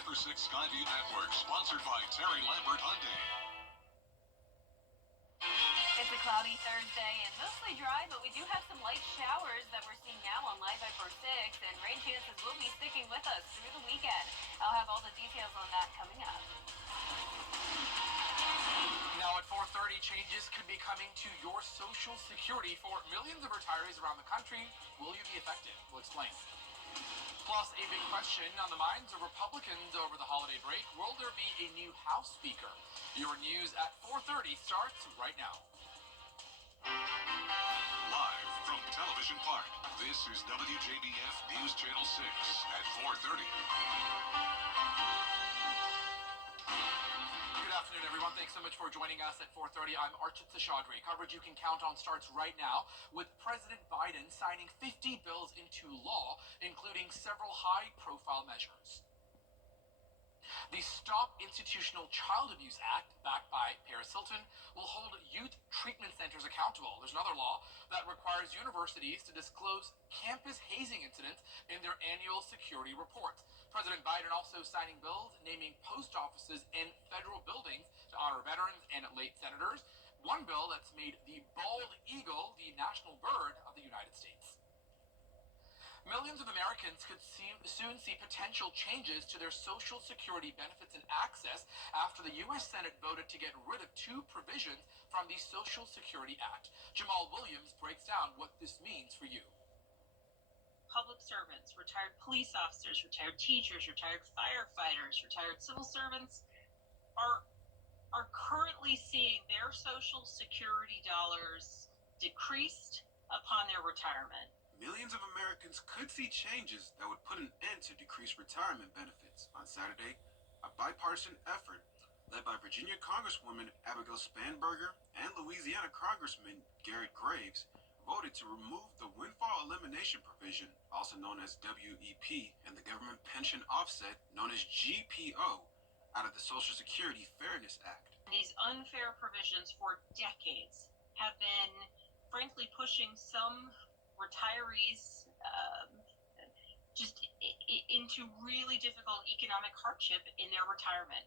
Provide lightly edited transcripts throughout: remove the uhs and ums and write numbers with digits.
Viper 6 Skyview Network, sponsored by Terry Lambert Hyundai. It's a cloudy Thursday and mostly dry, but we do have some light showers that we're seeing now on Live Viper 6, and rain chances will be sticking with us through the weekend. I'll have all the details on that coming up. Now at 4:30, changes could be coming to your Social Security for millions of retirees around the country. Will you be affected? We'll explain. Plus, a big question on the minds of Republicans over the holiday break. Will there be a new House Speaker? Your news at 4:30 starts right now. Live from Television Park, this is WJBF News Channel 6 at 4:30. Good afternoon, everyone. Thanks so much for joining us at 4:30. I'm Archit Seshadri. Coverage you can count on starts right now with President Biden signing 50 bills into law, including several high-profile measures. The Stop Institutional Child Abuse Act, backed by Paris Hilton, will hold youth treatment centers accountable. There's another law that requires universities to disclose campus hazing incidents in their annual security reports. President Biden also signing bills naming post offices in federal buildings to honor veterans and late senators. One bill that's made the bald eagle the national bird of the United States. Millions of Americans could soon see potential changes to their Social Security benefits and access after the U.S. Senate voted to get rid of two provisions from the Social Security Act. Jamal Williams breaks down what this means for you. Public servants, retired police officers, retired teachers, retired firefighters, retired civil servants are currently seeing their Social Security dollars decreased upon their retirement. Millions of Americans could see changes that would put an end to decreased retirement benefits. On Saturday, a bipartisan effort led by Virginia Congresswoman Abigail Spanberger and Louisiana Congressman Garrett Graves voted to remove the windfall elimination provision, also known as WEP, and the government pension offset, known as GPO, out of the Social Security Fairness Act. These unfair provisions for decades have been, frankly, pushing some retirees just into really difficult economic hardship in their retirement.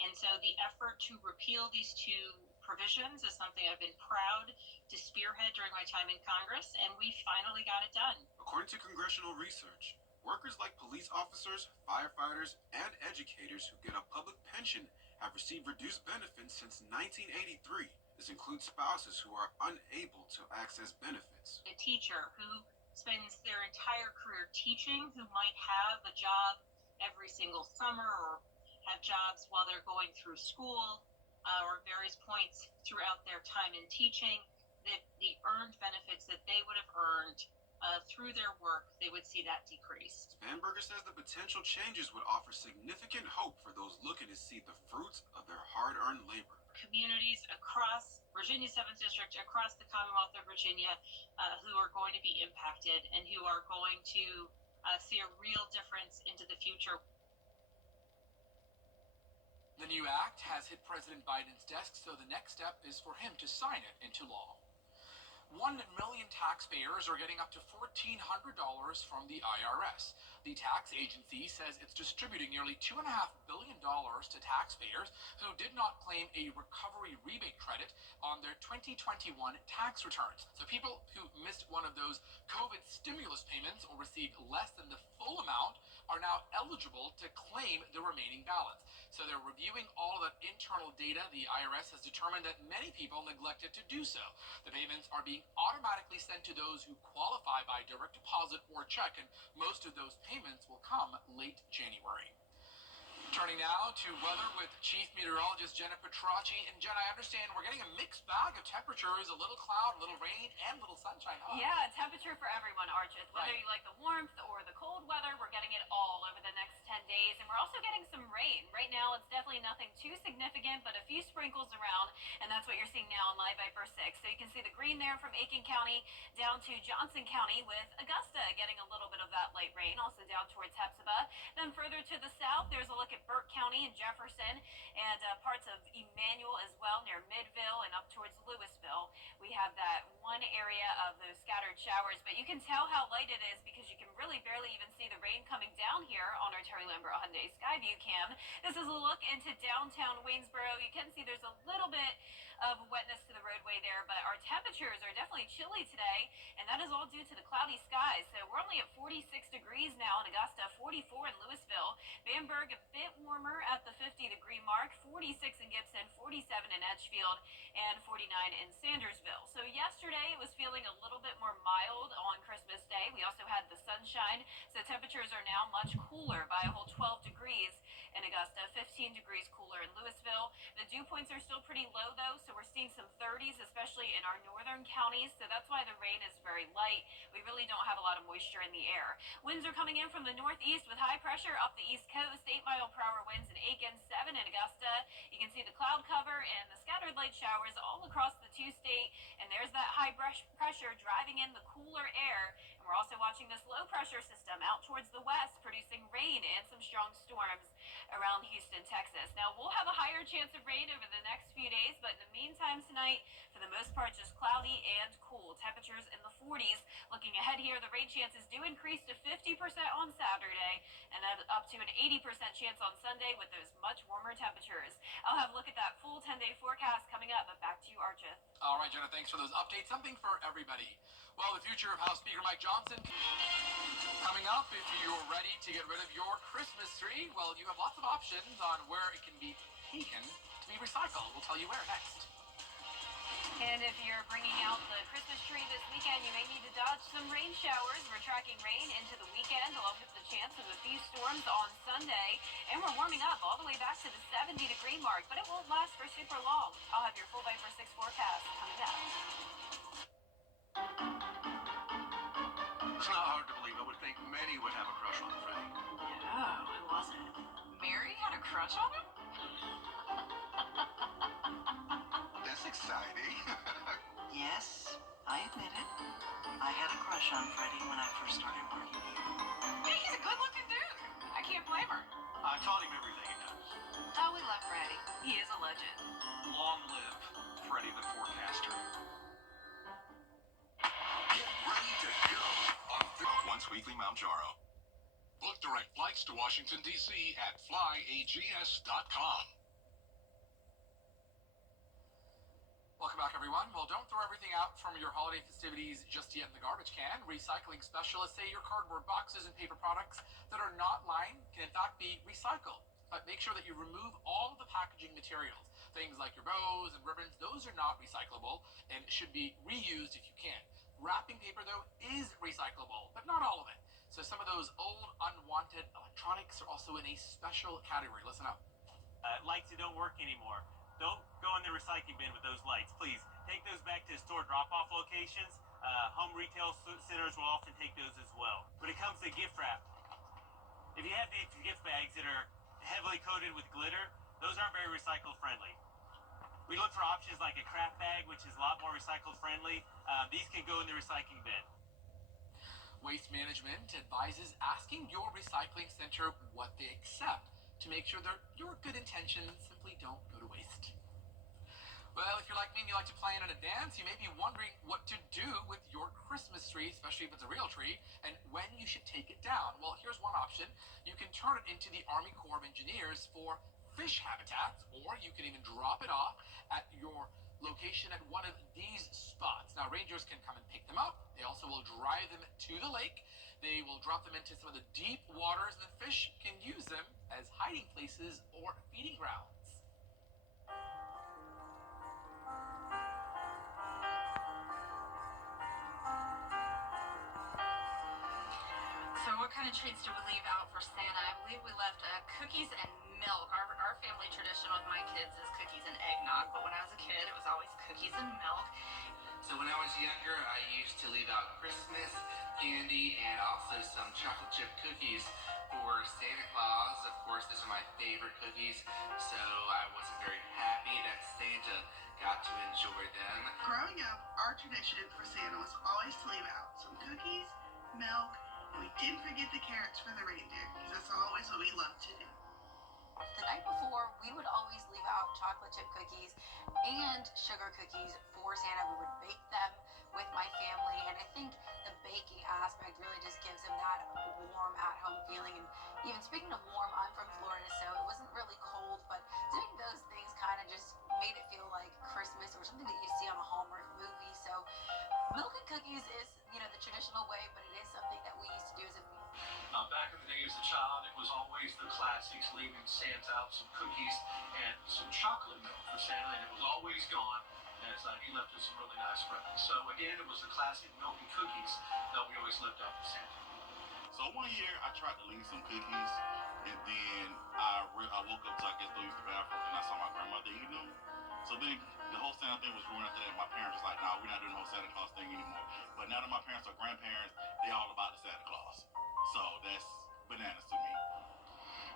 And so the effort to repeal these two provisions is something I've been proud to spearhead during my time in Congress, and we finally got it done. According to congressional research, workers like police officers, firefighters, and educators who get a public pension have received reduced benefits since 1983. This includes spouses who are unable to access benefits. A teacher who spends their entire career teaching, who might have a job every single summer or have jobs while they're going through school or various points throughout their time in teaching, that the earned benefits that they would have earned through their work, they would see that decrease. Spanberger says the potential changes would offer significant hope for those looking to see the fruits of their hard-earned labor. Communities across Virginia 7th District, across the Commonwealth of Virginia, who are going to be impacted and who are going to see a real difference into the future. The new act has hit President Biden's desk, so the next step is for him to sign it into law. 1 million taxpayers are getting up to $1,400 from the IRS. The tax agency says it's distributing nearly $2.5 billion to taxpayers who did not claim a recovery rebate credit on their 2021 tax returns. So people who missed one of those COVID stimulus payments or received less than the full amount are now eligible to claim the remaining balance. So they're reviewing all of that internal data. The IRS has determined that many people neglected to do so. The payments are being automatically sent to those who qualify by direct deposit or check, and most of those payments will come late January. Turning now to weather with Chief Meteorologist Jenna Petracci. And Jen, I understand we're getting a mixed bag of temperatures, a little cloud, a little rain, and a little sunshine. Huh? Yeah, temperature for everyone, Archit. Whether you like the warmth or the cold weather, we're getting it all over the next 10 days. And we're also getting some rain. Right now, it's definitely nothing too significant, but a few sprinkles around. And that's what you're seeing now on Live Viper 6. So you can see the green there from Aiken County down to Johnson County, with Augusta getting a little bit of that light rain, also down towards Hepzibah. Then further to the south, there's a look at Burke County and Jefferson, and parts of Emmanuel as well, near Midville and up towards Louisville. We have that one area of those scattered showers, but you can tell how light it is because you can really barely even see the rain coming down here on our Terry Lambert Hyundai Sky Skyview cam. This is a look into downtown Waynesboro. You can see there's a little bit of wetness to the roadway there, but our temperatures are definitely chilly today, and that is all due to the cloudy skies. So we're only at 46 degrees now in Augusta, 44 in Louisville, Bamberg a bit warmer at the 50-degree mark, 46 in Gibson, 47 in Edgefield, and 49 in Sandersville. So yesterday it was feeling a little bit more mild on Christmas Day. We also had the sunshine, so temperatures are now much cooler by a whole 12 degrees in Augusta, 15 degrees cooler in Louisville. The dew points are still pretty low though, so we're seeing some 30s, especially in our northern counties, so that's why the rain is very light. We really don't have a lot of moisture in the air. Winds are coming in from the northeast with high pressure up the east coast, 8-mile-per-hour winds in Aiken, 7 in Augusta. You can see the cloud cover and the scattered light showers all across the two-state, and there's that high pressure driving in the cooler air. And we're also watching this low pressure system out towards the west, producing rain and some strong storms around Houston, Texas. Now, we'll have a higher chance of rain over the next few days, but in the meantime tonight, for the most part, just cloudy and cool. Temperatures in the 40s. Looking ahead here, the rain chances do increase to 50% on Saturday and up to an 80% chance on Sunday with those much warmer temperatures. I'll have a look at that full 10-day forecast coming up, but back to you, Archith. All right, Jenna, thanks for those updates. Something for everybody. Well, the future of House Speaker Mike Johnson coming up. If you're ready to get rid of your Christmas tree, well, you have lots of options on where it can be taken to be recycled. We'll tell you where next. And if you're bringing out the Christmas tree this weekend, you may need to dodge some rain showers. We're tracking rain into the weekend, along with the chance of a few storms on Sunday. And we're warming up all the way back to the 70-degree mark, but it won't last for super long. I'll have your full Viper 6 forecast coming up. It's not hard to believe. I would think many would have a crush on Freddie. Yeah, who was it? Mary had a crush on him? That's exciting. Yes, I admit it. I had a crush on Freddie when I first started working here. Hey, he's a good-looking dude. I can't blame her. I taught him everything he knows. Oh, we love Freddie. He is a legend. Long live Freddie the Forecaster. Get ready to go on Once Weekly Mount Jaro. Book direct flights to Washington, D.C. at flyags.com. Welcome back, everyone. Well, don't throw everything out from your holiday festivities just yet in the garbage can. Recycling specialists say your cardboard boxes and paper products that are not lined can in fact be recycled. But make sure that you remove all of the packaging materials. Things like your bows and ribbons, those are not recyclable and should be reused if you can. Wrapping paper, though, is recyclable, but not all of it. So some of those old, unwanted electronics are also in a special category. Listen up. Lights that don't work anymore. Don't go in the recycling bin with those lights, please. Take those back to store drop-off locations. Home retail centers will often take those as well. When it comes to gift wrap, if you have these gift bags that are heavily coated with glitter, those aren't very recycle friendly. We look for options like a craft bag, which is a lot more recycle friendly. These can go in the recycling bin. Waste Management advises asking your recycling center what they accept to make sure that your good intentions simply don't go to waste. Well, if you're like me and you like to plan in advance, you may be wondering what to do with your Christmas tree, especially if it's a real tree, and when you should take it down. Well, here's one option. You can turn it into the Army Corps of Engineers for fish habitats, or you can even drop it off at your location at one of these spots. Now, rangers can come and pick them up. They also will drive them to the lake. They will drop them into some of the deep waters, and the fish can use them as hiding places or feeding grounds. So what kind of treats do we leave out for Santa? I believe we left cookies and milk. Our family tradition with my kids is cookies and eggnog, but when I was a kid, it was always cookies and milk. So when I was younger, I used to leave out Christmas candy and also some chocolate chip cookies for Santa Claus. Of course, those are my favorite cookies, so I wasn't very happy that Santa got to enjoy them. Growing up, our tradition for Santa was always to leave out some cookies, milk, and we didn't forget the carrots for the reindeer, because that's always what we love to do. The night before, we would always leave out chocolate chip cookies and sugar cookies for Santa. We would bake them with my family, and I think the baking aspect really just gives him that warm at-home feeling and Even speaking of warm, I'm from Florida, so it wasn't really cold, but doing those things kind of just made it feel like Christmas or something that you see on a Hallmark movie. So milk and cookies is, the traditional way, but it is something that we used to do as a family. Back in the day as a child, it was always the classics, leaving Santa out some cookies and some chocolate milk for Santa, and it was always gone, as he left us some really nice presents. So again, it was the classic milk and cookies that we always left out for Santa. So one year I tried to leave some cookies, and then I woke up to, I guess, go use the bathroom, and I saw my grandmother eating them. So then the whole Santa thing was ruined after that. My parents was like, "Nah, we're not doing the whole Santa Claus thing anymore." But now that my parents are grandparents, they all about the Santa Claus. So that's bananas to me.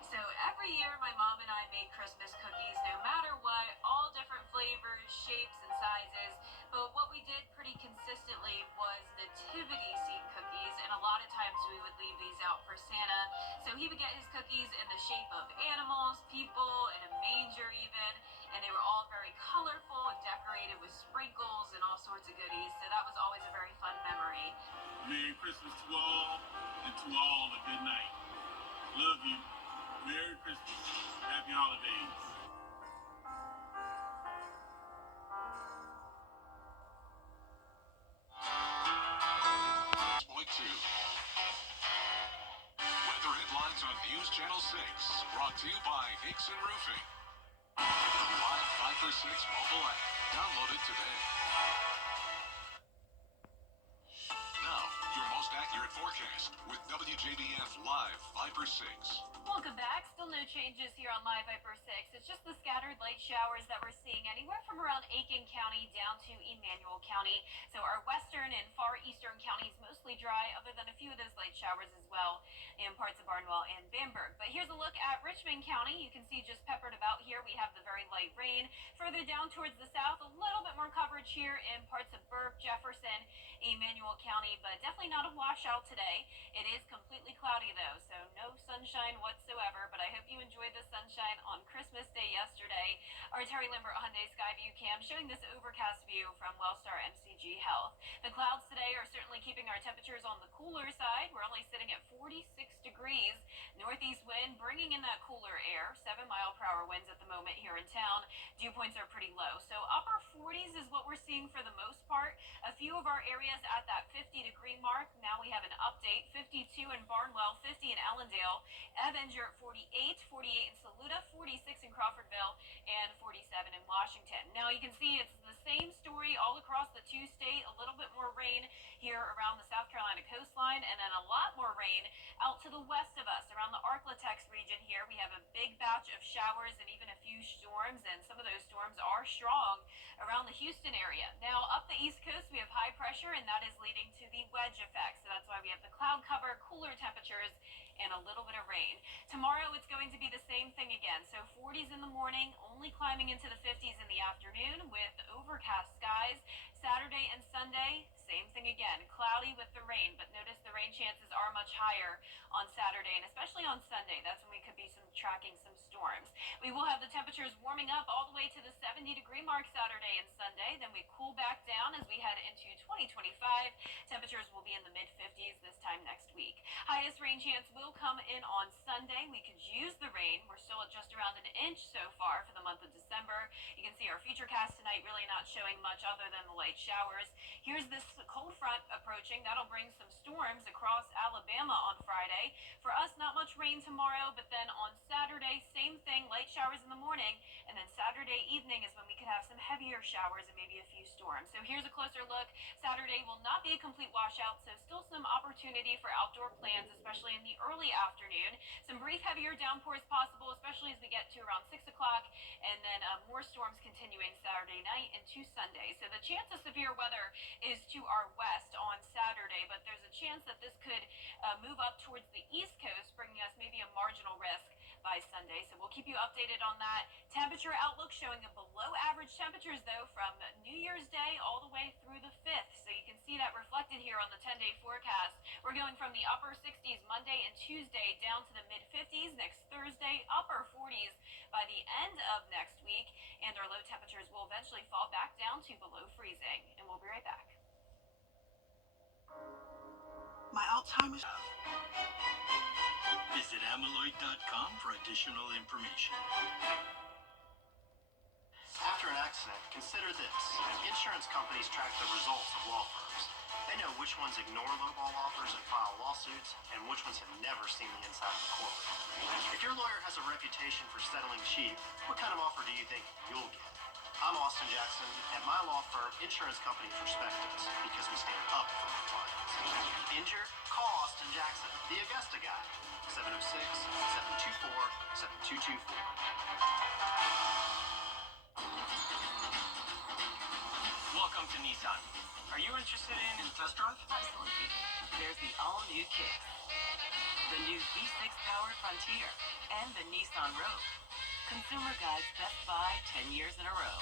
So every year, my mom and I made Christmas cookies, no matter what, all different flavors, shapes, and sizes. But what we did pretty consistently was nativity scene cookies, and a lot of times we would leave these out for Santa. So he would get his cookies in the shape of animals, people, and a manger even, and they were all very colorful and decorated with sprinkles and all sorts of goodies. So that was always a very fun memory. Merry Christmas to all, and to all a good night. Love you. Merry Christmas. Happy holidays. Point two. Weather headlines on News Channel 6, brought to you by Hickson Roofing. The Live 5 for 6 mobile app. Download it today. Now, your most accurate forecast with WJBF Live 5 for 6. Welcome back. Still no changes here on Live Viper 6. It's just the scattered light showers that we're seeing anywhere from around Aiken County down to Emmanuel County. So our western and far eastern counties mostly dry, other than a few of those light showers as well in parts of Barnwell and Bamberg. But here's a look at Richmond County. You can see just peppered about here, we have the very light rain. Further down towards the south, a little bit more coverage here in parts of Burke, Jefferson, Emmanuel County, but definitely not a washout today. It is completely cloudy though, so no sunshine whatsoever, but I hope you enjoyed the sunshine on Christmas Day yesterday. Our Terry Lambert Hyundai Skyview cam showing this overcast view from Wellstar MCG Health. The clouds today are certainly keeping our temperatures on the cooler side. We're only sitting at 46 degrees. Northeast wind bringing in that cooler air. 7-mile-per-hour winds at the moment here in town. Dew points are pretty low. So upper 40s is what we're seeing for the most part. A few of our areas at that 50-degree mark. Now we have an update. 52 in Barnwell, 50 in Ellendale. Evans, you're at 48, 48 in Saluda, 46 in Crawfordville, and 47 in Washington. Now you can see it's the same story all across the two-state. A little bit more rain here around the South Carolina coastline, and then a lot more rain out to the west of us, around the Arklatex region here. We have a big batch of showers and even a few storms, and some of those storms are strong around the Houston area. Now, up the East Coast, we have high pressure, and that is leading to the wedge effect. So that's why we have the cloud cover, cooler temperatures, and a little bit of rain. Tomorrow, it's going to be the same thing again. So 40s in the morning, only climbing into the 50s in the afternoon with overcast skies. Saturday and Sunday, same thing again. Cloudy with the rain, but notice the rain chances are much higher on Saturday and especially on Sunday. That's when we could be tracking some storms. We will have the temperatures warming up all the way to the 70-degree mark Saturday and Sunday. Then we cool back down as we head into 2025. Temperatures will be in the mid-50s this time next week. Highest rain chance will come in on Sunday. We could use the rain. We're still at just around an inch so far for the month of December. You can see our futurecast tonight really not showing much other than the light showers. Here's this cold front approaching. That'll bring some storms across Alabama on Friday. For us, not much rain tomorrow, but then on Saturday, same thing, light showers in the morning, and then Saturday evening is when we could have some heavier showers and maybe a few storms. So here's a closer look. Saturday will not be a complete washout, so still some opportunity for outdoor plans, especially in the early afternoon. Some brief heavier downpours possible, especially as we get to around 6 o'clock, and then more storms continuing Saturday night into Sunday. So the chance of severe weather is to our west on Saturday, but there's a chance that this could move up towards the East Coast, bringing us maybe a marginal risk by Sunday. So we'll keep you updated on that. Temperature outlook showing a below average temperatures though from New Year's Day all the way through the 5th. So you can see that reflected here on the 10-day forecast. We're going from the upper 60s Monday and Tuesday down to the mid-50s next Thursday, upper 40s by the end of next week, and our low temperatures will eventually fall back down to below freezing. And we'll be right back. My Alzheimer's. Visit amyloid.com for additional information. After an accident, consider this. Insurance companies track the results of law firms. They know which ones ignore lowball offers and file lawsuits, and which ones have never seen the inside of a courtroom. If your lawyer has a reputation for settling cheap, what kind of offer do you think you'll get? I'm Austin Jackson, and my law firm, insurance companies respect us because we stand up for our clients. Injured? Call Austin Jackson, the Augusta guy. 706-724-7224. Welcome to Nissan. Are you interested in a test drive? Absolutely. There's the all-new Kicks, the new V6-powered Frontier, and the Nissan Rogue. Consumer Guide's Best Buy 10 years in a row.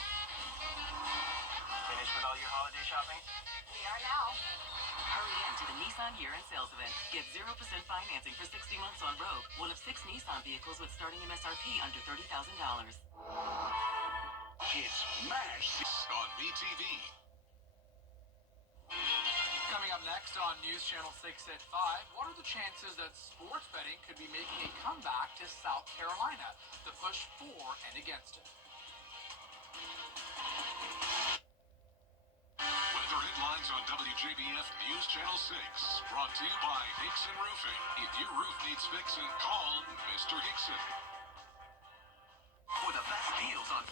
Finished with all your holiday shopping? We are now. Hurry in to the Nissan year-end sales event. Get 0% financing for 60 months on Rogue, one of 6 Nissan vehicles with starting MSRP under $30,000. It's MASH on BTV. Coming up next on News Channel 6 at 5, what are the chances that sports betting could be making a comeback to South Carolina? The push for and against it. Weather headlines on WJBF News Channel 6. Brought to you by Hickson Roofing. If your roof needs fixing, call Mr. Hickson. For the best deals on